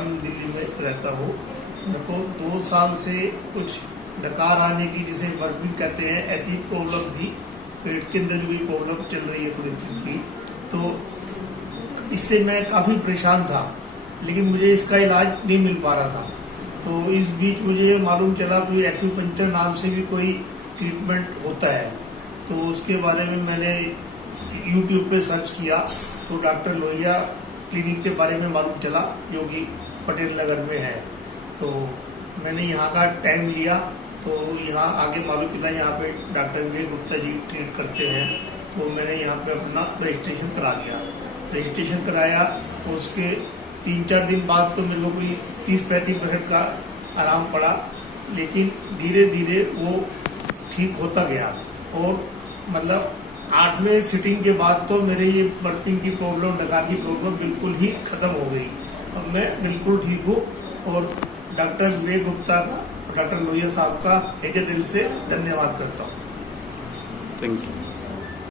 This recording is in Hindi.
अस्पताल न्यू दिल्ली में रहता हूँ। मेरे को 2 साल से कुछ डकार आने की, जिसे बर्पिंग कहते हैं, ऐसी प्रॉब्लम थी। पेट के अंदर भी प्रॉब्लम चल रही है थोड़ी की, तो इससे मैं काफ़ी परेशान था, लेकिन मुझे इसका इलाज नहीं मिल पा रहा था। तो इस बीच मुझे मालूम चला कि एक्यूपंक्चर नाम से भी कोई ट्रीटमेंट होता है। तो उसके बारे में मैंने यूट्यूब पे सर्च किया, तो डॉक्टर लोहिया क्लिनिक के बारे में मालूम चला, जो कि पटेल नगर में है। तो मैंने यहाँ का टाइम लिया, तो यहाँ आगे मालूम चला यहाँ पे डॉक्टर विवेक गुप्ता जी ट्रीट करते हैं। तो मैंने यहाँ पे अपना रजिस्ट्रेशन करा दिया। रजिस्ट्रेशन कराया, और उसके 3-4 दिन बाद तो मेरे को कोई 30-35% का आराम पड़ा, लेकिन धीरे धीरे वो ठीक होता गया। और मतलब 8वें सिटिंग के बाद तो मेरे ये बर्पिंग की प्रॉब्लम, डकार की प्रॉब्लम बिल्कुल ही खत्म हो गई। अब मैं बिल्कुल ठीक हूँ, और डॉक्टर विवेक गुप्ता का, डॉक्टर लोहिया साहब का तहे दिल से धन्यवाद करता हूँ। Thank you.